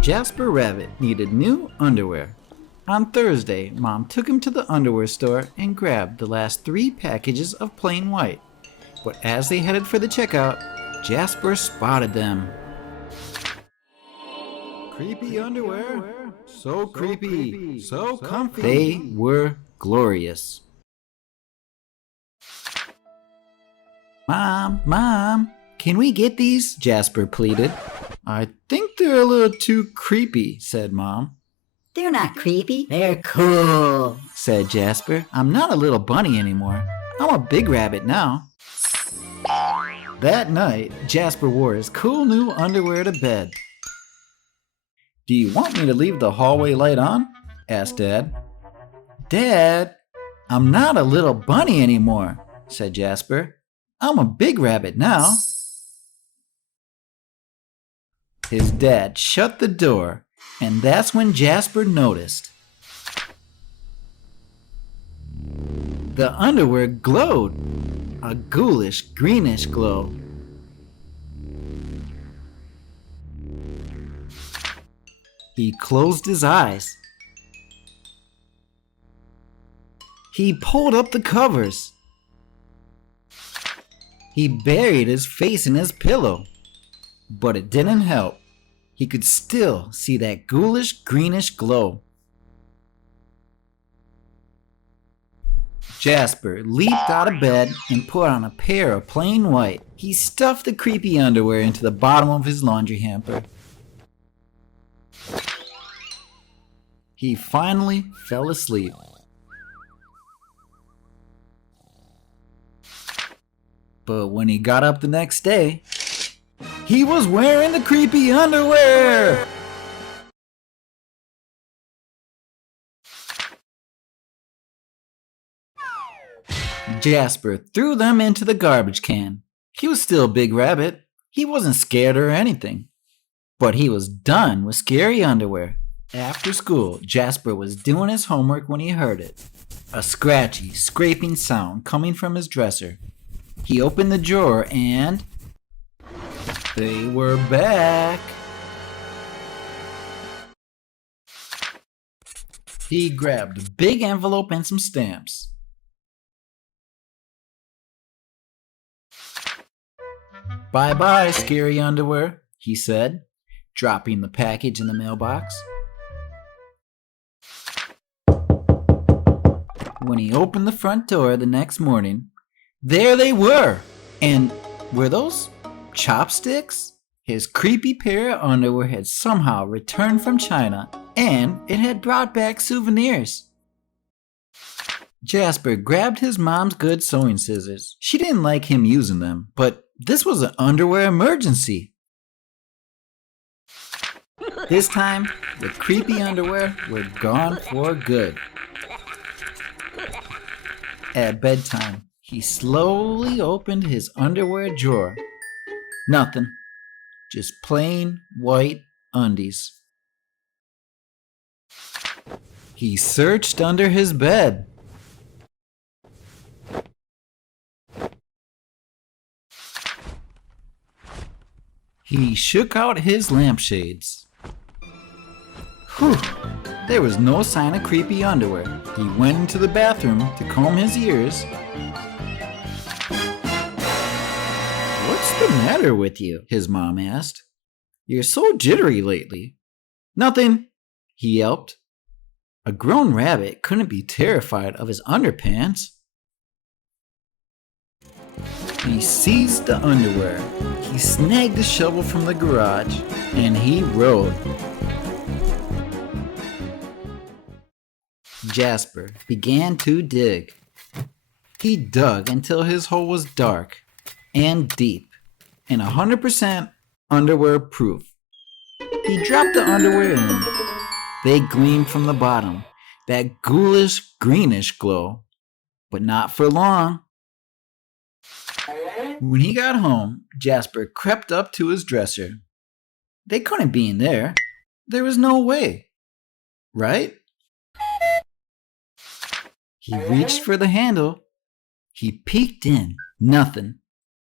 Jasper Rabbit needed new underwear. On Thursday, Mom took him to the underwear store and grabbed the last 3 packages of plain white. But as they headed for the checkout, Jasper spotted them. Creepy underwear, so creepy, so comfy. They were glorious. Mom, can we get these? Jasper pleaded. I think they're a little too creepy, said Mom. They're not creepy, they're cool, said Jasper. I'm not a little bunny anymore. I'm a big rabbit now. That night, Jasper wore his cool new underwear to bed. Do you want me to leave the hallway light on? Asked Dad. Dad, I'm not a little bunny anymore, said Jasper. I'm a big rabbit now. His dad shut the door, and that's when Jasper noticed. The underwear glowed, a ghoulish greenish glow. He closed his eyes. He pulled up the covers. He buried his face in his pillow, but it didn't help. He could still see that ghoulish greenish glow. Jasper leaped out of bed and put on a pair of plain white. He stuffed the creepy underwear into the bottom of his laundry hamper. He finally fell asleep. But when he got up the next day, he was wearing the creepy underwear! Jasper threw them into the garbage can. He was still Big Rabbit. He wasn't scared or anything. But he was done with scary underwear. After school, Jasper was doing his homework when he heard it. A scratchy, scraping sound coming from his dresser. He opened the drawer and they were back. He grabbed a big envelope and some stamps. Bye-bye, scary underwear, he said, dropping the package in the mailbox. When he opened the front door the next morning, there they were! And were those chopsticks? His creepy pair of underwear had somehow returned from China, and it had brought back souvenirs. Jasper grabbed his mom's good sewing scissors. She didn't like him using them, but this was an underwear emergency. This time, the creepy underwear were gone for good. At bedtime, he slowly opened his underwear drawer. Nothing. Just plain white undies. He searched under his bed. He shook out his lampshades. Whew! There was no sign of creepy underwear. He went into the bathroom to comb his ears. What's the matter with you? His mom asked. You're so jittery lately. Nothing, he yelped. A grown rabbit couldn't be terrified of his underpants. He seized the underwear. He snagged the shovel from the garage, and he rode. Jasper began to dig. He dug until his hole was dark and deep and 100% underwear proof. He dropped the underwear in. They gleamed from the bottom, that ghoulish greenish glow, but not for long. When he got home, Jasper crept up to his dresser. They couldn't be in there. There was no way. Right? He reached for the handle. He peeked in. Nothing.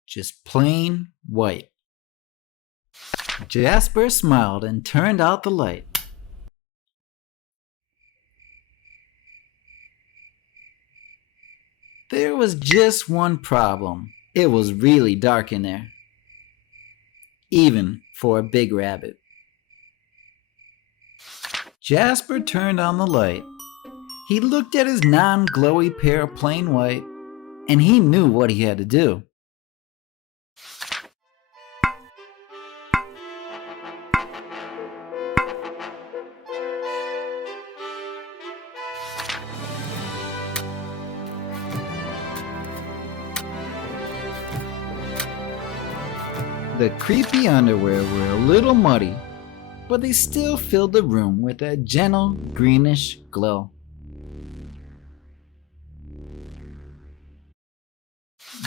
Just plain white. Jasper smiled and turned out the light. There was just one problem. It was really dark in there, even for a big rabbit. Jasper turned on the light. He looked at his non-glowy pair of plain white, and he knew what he had to do. The creepy underwear were a little muddy, but they still filled the room with a gentle greenish glow.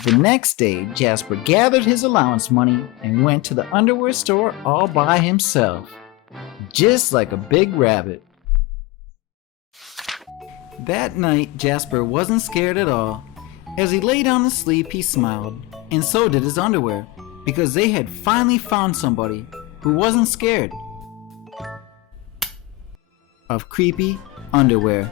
The next day, Jasper gathered his allowance money and went to the underwear store all by himself, just like a big rabbit. That night, Jasper wasn't scared at all. As he lay down to sleep, he smiled, and so did his underwear, because they had finally found somebody who wasn't scared of creepy underwear.